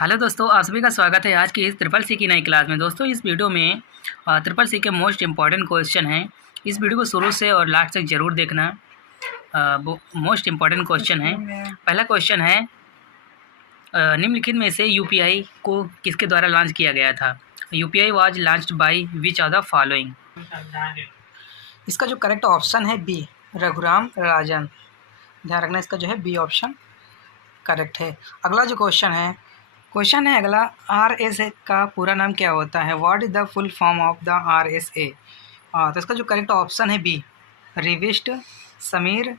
Hello दोस्तों, आप सभी का स्वागत है आज की इस ट्रिपल सी की नई क्लास में। दोस्तों, इस वीडियो में ट्रिपल सी के मोस्ट इम्पॉर्टेंट क्वेश्चन हैं। इस वीडियो को शुरू से और लास्ट तक ज़रूर देखना। वो मोस्ट इम्पॉर्टेंट क्वेश्चन है। पहला क्वेश्चन है, निम्नलिखित में से यूपीआई को किसके द्वारा लॉन्च किया गया था? UPI was launched by which are the following? इसका जो करेक्ट ऑप्शन है बी, रघुराम राजन। ध्यान रखना, इसका जो है बी ऑप्शन करेक्ट है। अगला जो क्वेश्चन है अगला, आर एस ए का पूरा नाम क्या होता है? What is the full form of the R S A? तो इसका जो करेक्ट ऑप्शन है बी, रिविस्ट समीर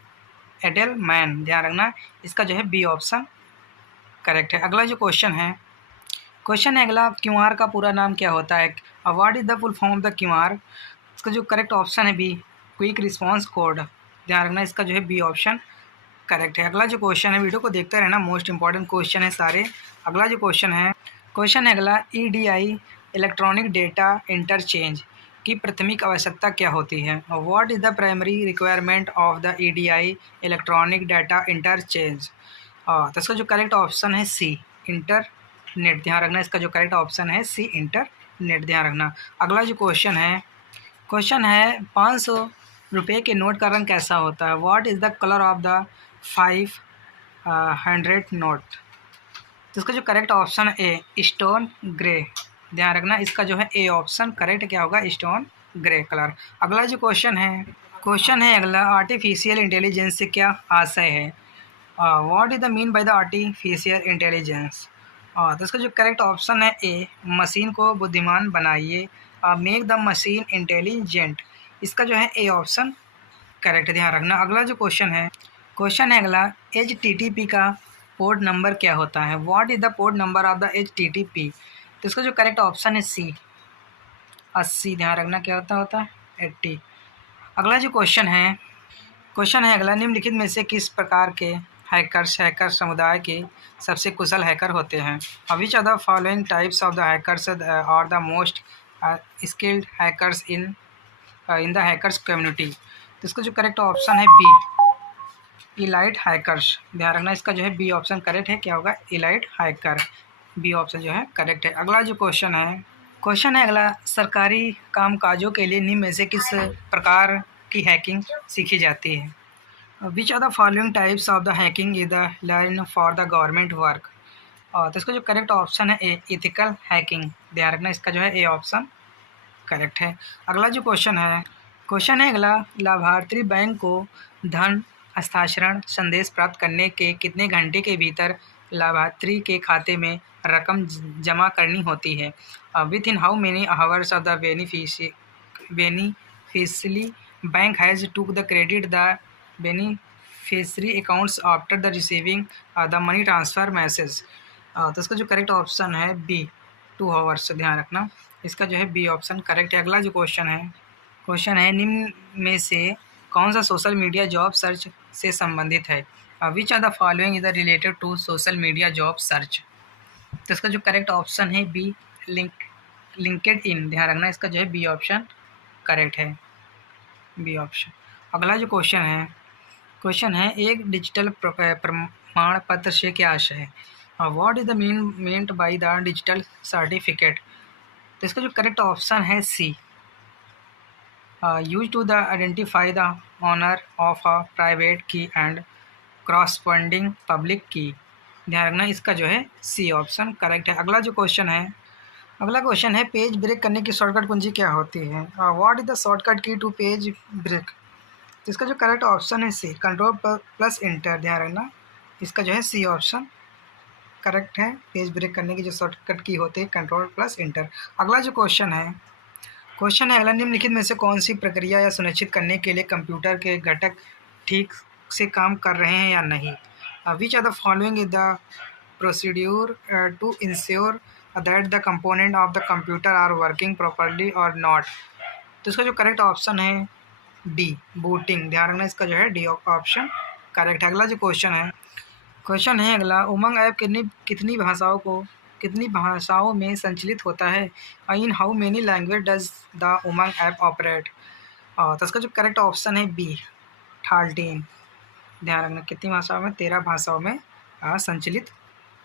एडेलमैन। ध्यान रखना, इसका जो है बी ऑप्शन करेक्ट है। अगला जो क्वेश्चन है अगला, क्यू आर का पूरा नाम क्या होता है? What is the full form of the Q R? इसका जो करेक्ट ऑप्शन है बी, क्विक रिस्पॉन्स कोड। ध्यान रखना, इसका जो है बी ऑप्शन करेक्ट है। अगला जो क्वेश्चन है, वीडियो को देखते रहना, मोस्ट इंपॉर्टेंट क्वेश्चन है सारे। अगला जो क्वेश्चन है अगला, ईडीआई इलेक्ट्रॉनिक डेटा इंटरचेंज की प्राथमिक आवश्यकता क्या होती है? What is the primary requirement of the EDI electronic data interchange? तो इसका जो करेक्ट ऑप्शन है सी, इंटरनेट। ध्यान रखना, इसका जो करेक्ट ऑप्शन है सी, इंटरनेट। ध्यान रखना। अगला जो क्वेश्चन है 500 रुपये के नोट का रंग कैसा होता है? What is the colour of the 500 note? तो इसका जो करेक्ट ऑप्शन है ए, स्टोन ग्रे। ध्यान रखना, इसका जो है ए ऑप्शन करेक्ट क्या होगा? Stone grey colour. अगला जो क्वेश्चन है अगला, आर्टिफिशियल इंटेलिजेंस से क्या आशय है? What is the mean by the artificial intelligence? तो इसका जो करेक्ट ऑप्शन है ए, मशीन को बुद्धिमान बनाइए, मेक द मशीन इंटेलिजेंट। इसका जो है ए ऑप्शन करेक्ट। ध्यान रखना। अगला जो क्वेश्चन है अगला, एच टी टी पी का पोर्ट नंबर क्या होता है? What is the port number of the H T T P? तो इसका जो करेक्ट ऑप्शन है सी, 80। ध्यान रखना, क्या होता है? 80। अगला जो क्वेश्चन है अगला, निम्नलिखित में से किस प्रकार के हैकर समुदाय के सबसे कुशल हैकर होते हैं? Which are the following types of the hackers और the most skilled hackers in the hackers community? तो इसका जो करेक्ट ऑप्शन है बी, इलाइट हैकर्स। ध्यान रखना, इसका जो है बी ऑप्शन करेक्ट है। क्या होगा? Elite hacker. बी ऑप्शन जो है करेक्ट है। अगला जो क्वेश्चन है अगला, सरकारी कामकाजों के लिए निम्न में से किस प्रकार की हैकिंग सीखी जाती है? Which are the following types of the hacking is the learn for the government work? तो इसका जो करेक्ट ऑप्शन है ए, इथिकल हैकिंग। ध्यान रखना, इसका जो है ए ऑप्शन करेक्ट है। अगला जो क्वेश्चन है अगला, लाभार्थी बैंक को धन हस्तांतरण संदेश प्राप्त करने के कितने घंटे के भीतर लाभार्थी के खाते में रकम जमा करनी होती है? With in how many hours of the beneficiary bank has took the credit the beneficiary accounts after the receiving the money transfer message? तो इसका जो करेक्ट ऑप्शन है बी, 2 आवर्स। ध्यान रखना, इसका जो है बी ऑप्शन करेक्ट है। अगला जो क्वेश्चन है निम्न में से कौन सा सोशल मीडिया जॉब सर्च से संबंधित है? Which are the following is the related to social media job search? तो इसका जो करेक्ट ऑप्शन है बी, लिंक्ड इन। ध्यान रखना, इसका जो है बी ऑप्शन करेक्ट है, बी ऑप्शन। अगला जो क्वेश्चन है एक डिजिटल प्रमाण पत्र से क्या आशय है? What is the meant by the digital certificate? तो इसका जो करेक्ट ऑप्शन है C, use to the identify the owner of a private key and corresponding public key. ध्यान रखना, इसका जो है सी ऑप्शन करेक्ट है। अगला क्वेश्चन है पेज ब्रेक करने की शॉर्टकट कुंजी क्या होती है? व्हाट इज द शॉर्टकट की टू पेज ब्रेक? तो इसका जो करेक्ट ऑप्शन है सी, कंट्रोल प्लस इंटर। ध्यान रखना, इसका जो है सी ऑप्शन करेक्ट है। पेज ब्रेक करने की जो शॉर्टकट की होती है कंट्रोल प्लस इंटर। अगला जो क्वेश्चन है अगला, निम्नलिखित में से कौन सी प्रक्रिया या सुनिश्चित करने के लिए कंप्यूटर के घटक ठीक से काम कर रहे हैं या नहीं? Which are the following is the procedure to ensure that the component of the computer are working properly और नॉट? तो इसका जो करेक्ट ऑप्शन है डी, बूटिंग। ध्यान रखना, इसका जो है डी ऑप्शन करेक्ट है। अगला जो क्वेश्चन है अगला, उमंग ऐप कितनी भाषाओं में संचालित होता है? In how many language does the Umang app operate? तो इसका जो करेक्ट ऑप्शन है बी, 13। ध्यान रखना, कितनी भाषाओं में? 13 भाषाओं में संचालित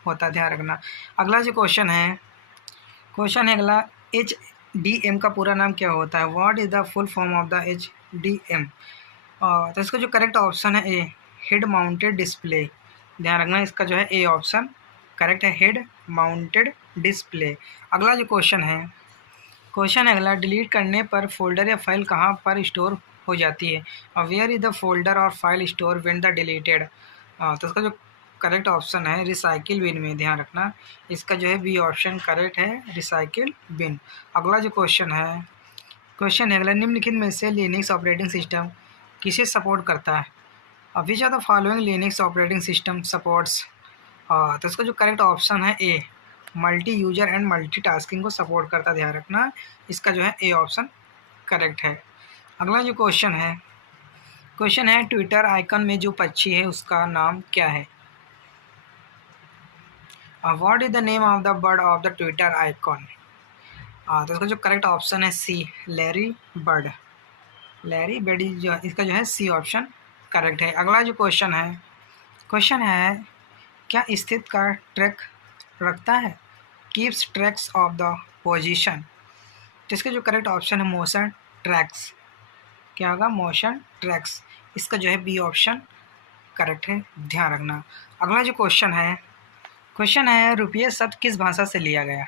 होता है, ध्यान रखना। अगला जो क्वेश्चन है अगला, HDM का पूरा नाम क्या होता है? What is the full form of the HDM? तो इसका जो करेक्ट ऑप्शन है ए, हेड माउंटेड डिस्प्ले। ध्यान रखना, इसका जो है ए ऑप्शन करेक्ट है, हेड माउंटेड डिस्प्ले। अगला जो क्वेश्चन है अगला, डिलीट करने पर फोल्डर या फाइल कहाँ पर स्टोर हो जाती है? वेयर इज द फोल्डर और file store when the deleted? तो इसका जो करेक्ट ऑप्शन है रिसाइकिल बिन में। ध्यान रखना, इसका जो है बी ऑप्शन करेक्ट है, रिसाइकिल बिन। अगला जो क्वेश्चन है अगला, निम्नलिखित में से लिनक्स ऑपरेटिंग सिस्टम किसे सपोर्ट करता है? Which are the following Linux operating system supports? तो इसका जो करेक्ट ऑप्शन है A, multi user and multitasking को सपोर्ट करता, ध्यान रखना, इसका जो है ए ऑप्शन करेक्ट है। अगला जो क्वेश्चन है ट्विटर आइकन में जो पक्षी है उसका नाम क्या है? What is the name of the bird of the Twitter icon? तो इसका जो करेक्ट ऑप्शन है सी, लैरी बर्ड। लैरी बर्ड जो इसका जो है सी ऑप्शन करेक्ट है। अगला जो क्वेश्चन है क्या स्थिति का ट्रैक रखता है? Keeps tracks of the position. तो इसका जो करेक्ट ऑप्शन है मोशन ट्रैक्स। क्या होगा? Motion tracks. इसका जो है बी ऑप्शन करेक्ट है, ध्यान रखना। अगला जो क्वेश्चन है रुपये शब्द किस भाषा से लिया गया?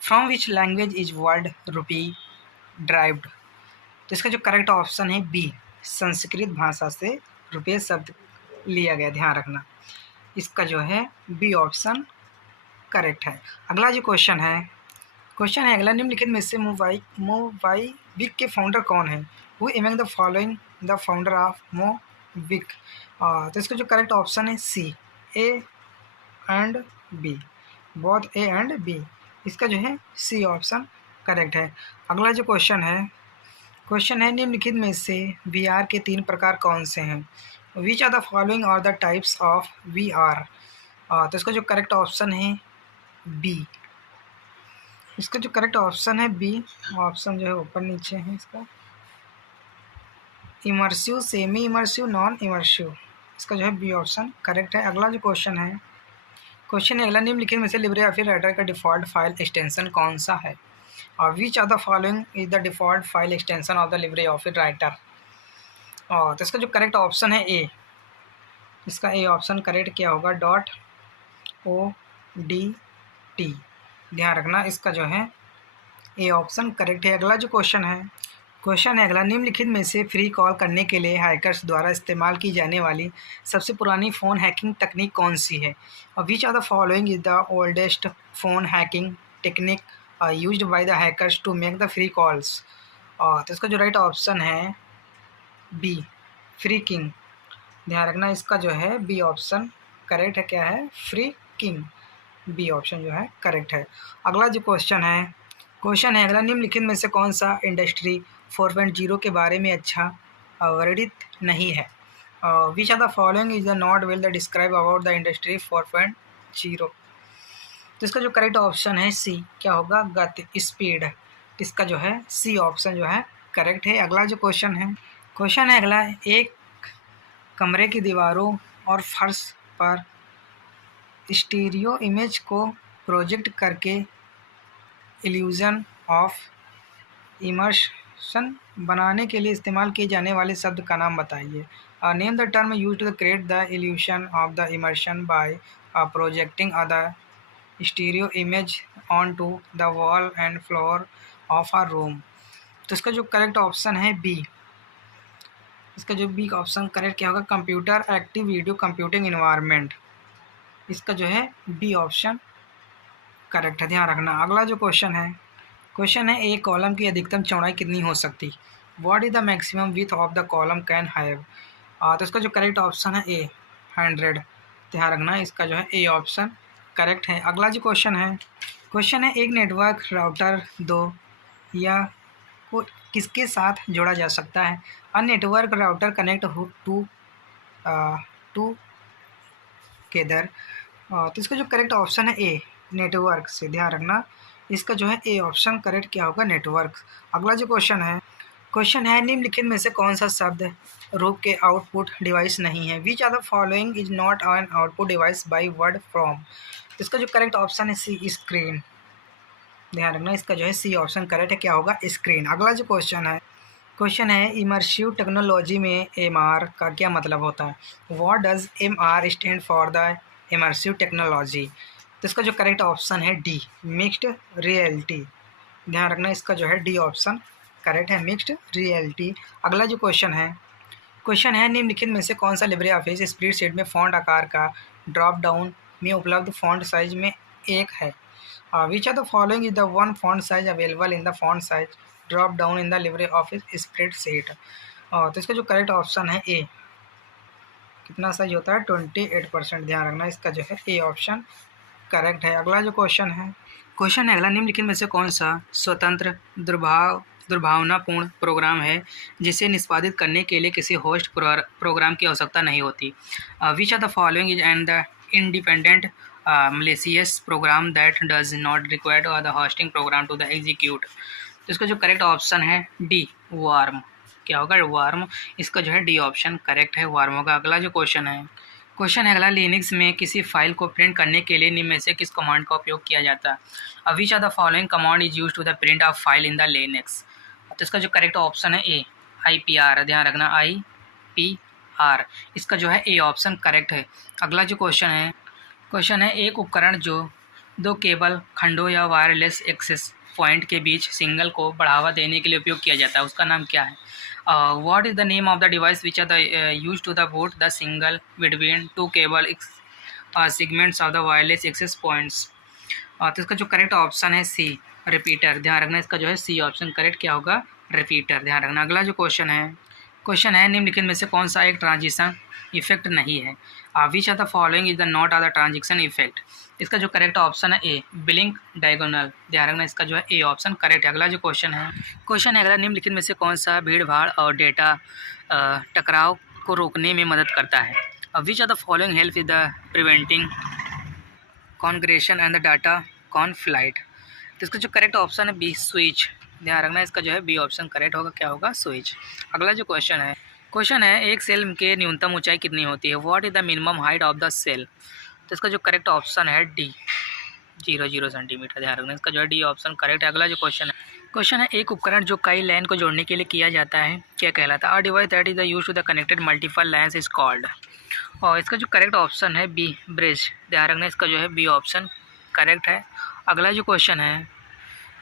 From which language is word rupee derived? तो इसका जो करेक्ट ऑप्शन है बी, संस्कृत भाषा से रुपये शब्द लिया गया, ध्यान रखना, इसका जो है बी ऑप्शन करेक्ट है। अगला जो क्वेश्चन है अगला, निम्नलिखित में से मोबाइबिक के फाउंडर कौन है? Who among the following the founder of Mobikwik? तो इसका जो करेक्ट ऑप्शन है C, A and B, both A and B, इसका जो है सी ऑप्शन करेक्ट है। अगला जो क्वेश्चन है निम्नलिखित में से VR के 3 प्रकार कौन से हैं? Which are the following are the types of VR? तो इसका जो करेक्ट ऑप्शन है बी, इसका जो करेक्ट ऑप्शन है बी ऑप्शन जो है ऊपर नीचे है इसका, immersive, semi immersive, non immersive, इसका जो है बी ऑप्शन करेक्ट है। अगला जो क्वेश्चन है अगला, निम्नलिखित में से लिब्रे ऑफिस राइटर का डिफ़ॉल्ट फाइल एक्सटेंशन कौन सा है? और which are the following is the default file extension of the LibreOffice writer? तो इसका जो करेक्ट ऑप्शन है ए, इसका ए ऑप्शन करेक्ट क्या होगा? .odt, ध्यान रखना, इसका जो है ए ऑप्शन करेक्ट है। अगला जो क्वेश्चन है अगला, निम्नलिखित में से फ्री कॉल करने के लिए हैकर्स द्वारा इस्तेमाल की जाने वाली सबसे पुरानी फ़ोन हैकिंग तकनीक कौन सी है? और which are the following is the oldest phone hacking technique used by the hackers to make the free calls? तो इसका जो राइट ऑप्शन है बी, फ्री किंग, ध्यान रखना, इसका जो है बी ऑप्शन करेक्ट है, क्या है? फ्री किंग, बी ऑप्शन जो है करेक्ट है। अगला जो क्वेश्चन है अगला, निम्नलिखित में से कौन सा इंडस्ट्री 4.0 के बारे में अच्छा वर्णित नहीं है? Which are the following is the not well the describe about the industry 4.0? तो इसका जो करेक्ट ऑप्शन है सी, क्या होगा? गति, स्पीड, इसका जो है सी ऑप्शन जो है करेक्ट है। अगला जो क्वेश्चन है अगला, एक कमरे की दीवारों और फर्श पर स्टीरियो इमेज को प्रोजेक्ट करके इल्यूजन ऑफ इमर्शन बनाने के लिए इस्तेमाल किए जाने वाले शब्द का नाम बताइए। Name the term used to create the illusion of the immersion by projecting other stereo image on to the wall and floor of a room. तो इसका जो करेक्ट ऑप्शन है बी, इसका जो बी ऑप्शन करेक्ट क्या होगा? Computer active video computing environment, इसका जो है बी ऑप्शन करेक्ट है, ध्यान रखना। अगला जो क्वेश्चन है एक कॉलम की अधिकतम चौड़ाई कितनी हो सकती? What is the maximum width of the column can have? तो इसका जो करेक्ट ऑप्शन है ए, 100, ध्यान रखना, इसका जो है ए ऑप्शन करेक्ट है। अगला जो क्वेश्चन है एक नेटवर्क राउटर दो या को किसके साथ जोड़ा जा सकता है? अ नेटवर्क राउटर कनेक्ट हो टू टूगेदर। तो इसका जो करेक्ट ऑप्शन है ए, नेटवर्क से, ध्यान रखना, इसका जो है ए ऑप्शन करेक्ट क्या होगा? नेटवर्क। अगला जो क्वेश्चन है निम्नलिखित में से कौन सा शब्द रूप के आउटपुट डिवाइस नहीं है? Which are the following is not an output device by word from? इसका जो करेक्ट ऑप्शन है सी स्क्रीन, ध्यान रखना इसका जो है सी ऑप्शन करेक्ट है, क्या होगा स्क्रीन। अगला जो क्वेश्चन है इमर्सिव टेक्नोलॉजी में एम आर का क्या मतलब होता है। What does M R stand for the immersive technology. तो इसका जो करेक्ट ऑप्शन है डी मिक्स्ड रियलिटी, ध्यान रखना इसका जो है डी ऑप्शन करेक्ट है, मिक्स्ड रियलिटी। अगला जो क्वेश्चन है निम्नलिखित में से कौन सा लिब्रे ऑफिस स्प्रेडशीट में फॉन्ट आकार का ड्रॉप डाउन में उपलब्ध फॉन्ट साइज में एक है। Which are the following is the one font size available in the font size drop down in the LibreOffice spreadsheet. तो इसका जो करेक्ट ऑप्शन है ए, कितना साइज होता है 28%, ध्यान रखना इसका जो है ए ऑप्शन करेक्ट है। अगला जो क्वेश्चन है अगला निम्नलिखित में से कौन सा स्वतंत्र दुर्भावनापूर्ण प्रोग्राम है जिसे निष्पादित करने के लिए किसी होस्ट प्रोग्राम की आवश्यकता नहीं होती। Which are the following is and the independent malicious program that does not require the hosting program to the execute. तो इसका जो करेक्ट ऑप्शन है डी वार्म, क्या होगा वार्म, इसका जो है डी ऑप्शन करेक्ट है, वार्म होगा। अगला जो क्वेश्चन है अगला लिनक्स में किसी फाइल को प्रिंट करने के लिए निम्न में से किस कमांड का उपयोग किया जाता है। Which are the following command is use to the print of file in the Linux. तो इसका जो करेक्ट ऑप्शन है ए IPR, ध्यान रखना IPR, इसका जो है ए ऑप्शन करेक्ट है। अगला जो क्वेश्चन है एक उपकरण जो दो केबल खंडों या वायरलेस एक्सेस पॉइंट के बीच सिग्नल को बढ़ावा देने के लिए उपयोग किया जाता है, उसका नाम क्या है। What is the name of the device which are the use to the boat the single between two cable segments of the wireless access points. तो इसका जो करेक्ट ऑप्शन है सी रिपीटर, ध्यान रखना इसका जो है सी ऑप्शन करेक्ट क्या होगा रिपीटर, ध्यान रखना। अगला जो क्वेश्चन है निम्नलिखित में से कौन सा एक ट्रांजिशन इफेक्ट नहीं है। Which are the following is the not are the transition effect. इसका जो करेक्ट ऑप्शन है ए ब्लिंक डायगोनल, ध्यान रखना इसका जो है ए ऑप्शन करेक्ट है। अगला जो क्वेश्चन है अगला निम्नलिखित में से कौन सा भीड़ भाड़ और डेटा टकराव को रोकने में मदद करता है। Which are the following help is the preventing congestion and the data conflict. तो इसका जो करेक्ट ऑप्शन है बी स्विच, ध्यान रखना इसका जो है बी ऑप्शन करेक्ट होगा, क्या होगा स्विच। अगला जो क्वेश्चन है एक सेल के न्यूनतम ऊंचाई कितनी होती है। What is the minimum height of the cell. तो इसका जो करेक्ट ऑप्शन है डी 0 सेंटीमीटर, ध्यान रखना इसका जो है डी ऑप्शन करेक्ट है। अगला जो क्वेश्चन है एक उपकरण जो कई लाइन को जोड़ने के लिए किया जाता है क्या कहलाता है। Device that is the use to the connected multiple lines is called. और इसका जो करेक्ट ऑप्शन है बी ब्रिज, ध्यान रखना इसका जो है बी ऑप्शन करेक्ट है। अगला जो क्वेश्चन है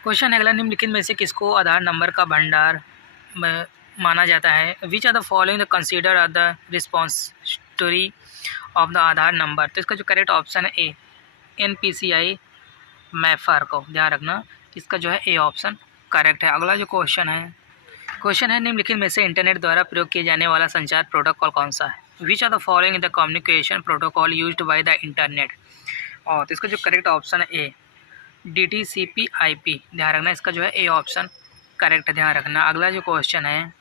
अगला निम्नलिखित में से किसको आधार नंबर का भंडार माना जाता है। Which are the following the consider are the repository of the Aadhaar number. तो इसका जो करेक्ट ऑप्शन है ए NPCI मैफर को, ध्यान रखना इसका जो है ए ऑप्शन करेक्ट है। अगला जो क्वेश्चन है निम्नलिखित में से इंटरनेट द्वारा प्रयोग किए जाने वाला संचार प्रोटोकॉल कौन सा है। Which are the following the communication protocol used by the internet. और तो इसका जो करेक्ट ऑप्शन है ए DTCP/IP, ध्यान रखना इसका जो है ए ऑप्शन करेक्ट है, ध्यान रखना। अगला जो क्वेश्चन है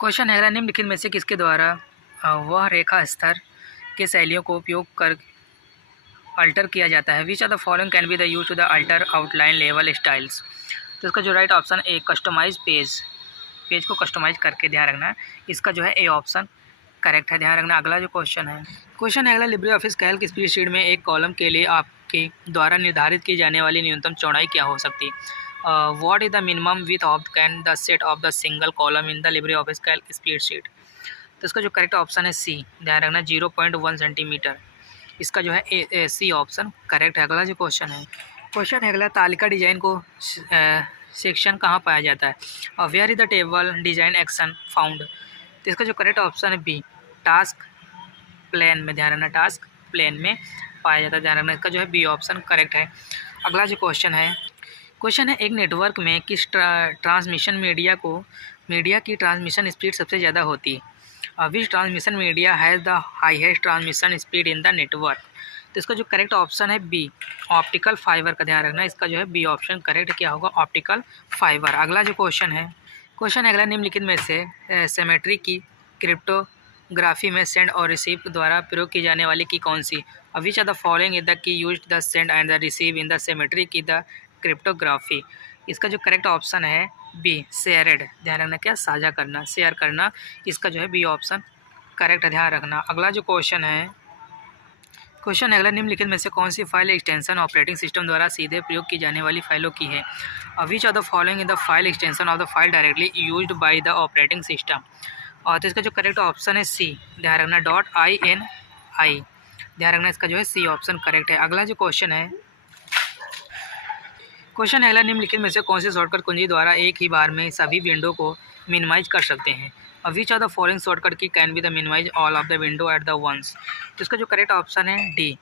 अगला निम्नलिखित में से किसके द्वारा वह रेखा स्तर के शैलियों को उपयोग कर अल्टर किया जाता है। Which are the following can be the use to the alter outline level styles. तो इसका जो right option A customize page को कस्टमाइज करके, ध्यान रखना इसका जो है ए ऑप्शन करेक्ट है, ध्यान रखना। अगला जो क्वेश्चन है अगला लिब्रे ऑफिस कैल्क स्प्रेडशीट में एक कॉलम के लिए आपके द्वारा निर्धारित की जाने वाली न्यूनतम चौड़ाई क्या हो सकती है। What is the minimum width of can the set of the single column in the Libre office Calc spreadsheet. तो इसका जो करेक्ट ऑप्शन है सी, ध्यान रखना 0.1 सेंटीमीटर, इसका जो है सी ऑप्शन करेक्ट है। अगला जो क्वेश्चन है अगला तालिका डिजाइन को सेक्शन कहाँ पाया जाता है। और where is the table design action found. तो इसका जो करेक्ट ऑप्शन है बी टास्क प्लेन में, ध्यान रखना टास्क प्लेन में पाया जाता है, ध्यान रखना इसका जो है बी ऑप्शन करेक्ट है। अगला जो क्वेश्चन है एक नेटवर्क में किस ट्रांसमिशन मीडिया की ट्रांसमिशन स्पीड सबसे ज़्यादा होती है। Which transmission media has the highest transmission speed in the network. तो इसका जो करेक्ट ऑप्शन है बी ऑप्टिकल फाइबर का, ध्यान रखना इसका जो है बी ऑप्शन करेक्ट क्या होगा ऑप्टिकल फाइबर। अगला जो क्वेश्चन है अगला निम्नलिखित में से सिमेट्री की क्रिप्टोग्राफी में सेंड और रिसीव द्वारा प्रयोग की जाने वाली की कौन सी। Which are the following is the key use the send and the receive in the symmetry key the cryptography. इसका जो करेक्ट ऑप्शन है बी शेयर्ड, ध्यान रखना क्या साझा करना शेयर करना, इसका जो है बी ऑप्शन करेक्ट है, ध्यान रखना। अगला जो क्वेश्चन है क्वेश्चन है अगला, निम्नलिखित में से कौन सी फाइल एक्सटेंशन ऑपरेटिंग सिस्टम द्वारा सीधे प्रयोग की जाने वाली फाइलों की है? विच of the following in the file extension of the file directly used by the operating system? और तो इसका जो करेक्ट ऑप्शन है सी, ध्यान रखना .ini, ध्यान रखना इसका जो है सी ऑप्शन करेक्ट है। अगला जो क्वेश्चन है अगला, निम्नलिखित में से कौन सी शॉर्टकट कुंजी द्वारा एक ही बार में सभी विंडो को मिनिमाइज कर सकते हैं? Which of the following shortcut key can be the minimise all of the window at the once? तो इसका जो करेक्ट ऑप्शन है डी,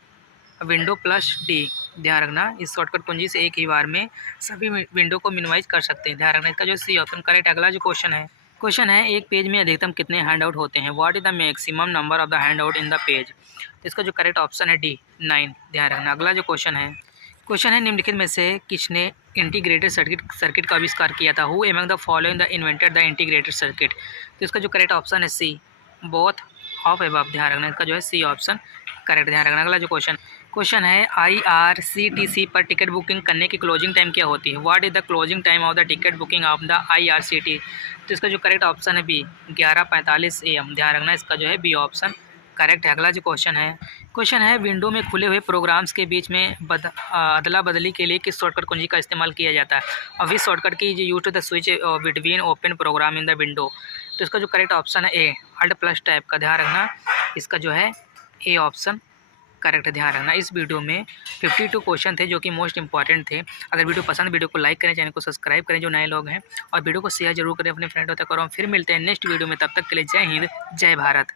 विंडो प्लस डी। ध्यान रखना इस शॉर्टकट कुंजी से एक ही बार में सभी विंडो को मिनिमाइज कर सकते हैं। ध्यान रखना इसका जो सी ऑप्शन करेक्ट। अगला जो क्वेश्चन है एक पेज में अधिकतम कितने हैंड आउट होते हैं? What is the maximum number of the hand out in the page? तो इसका जो करेक्ट ऑप्शन है डी, 9। ध्यान रखना। अगला जो क्वेश्चन है निम्नलिखित में से किसने इंटीग्रेटेड सर्किट का आविष्कार किया था? Who among the following the invented the integrated circuit? तो इसका जो करेक्ट ऑप्शन है सी, बोथ ऑफ अबव। ध्यान रखना इसका जो है सी ऑप्शन करेक्ट। ध्यान रखना। अगला जो क्वेश्चन है IRCTC पर टिकट बुकिंग करने की क्लोजिंग टाइम क्या होती है? What is the closing time of the ticket booking of the IRCTC? तो इसका जो करेक्ट ऑप्शन है बी, 11:45 AM। ध्यान रखना इसका जो है बी ऑप्शन करेक्ट है। अगला जो क्वेश्चन है विंडो में खुले हुए प्रोग्राम्स के बीच में अदला बदली के लिए किस शॉर्टकट कुंजी का इस्तेमाल किया जाता है? और इस शॉर्टकट की use to the switch between open program in the window? तो इसका जो करेक्ट ऑप्शन है ए, अल्ट प्लस टाइप का। ध्यान रखना इसका जो है ए ऑप्शन करेक्ट है। ध्यान रखना इस वीडियो में 52 क्वेश्चन थे जो कि मोस्ट इंपॉर्टेंट थे। अगर वीडियो को लाइक करें, चैनल को सब्सक्राइब करें जो नए लोग हैं, और वीडियो को शेयर जरूर करें अपने फ्रेंडों तक। और हम फिर मिलते हैं नेक्स्ट वीडियो में। तब तक के लिए जय हिंद, जय भारत।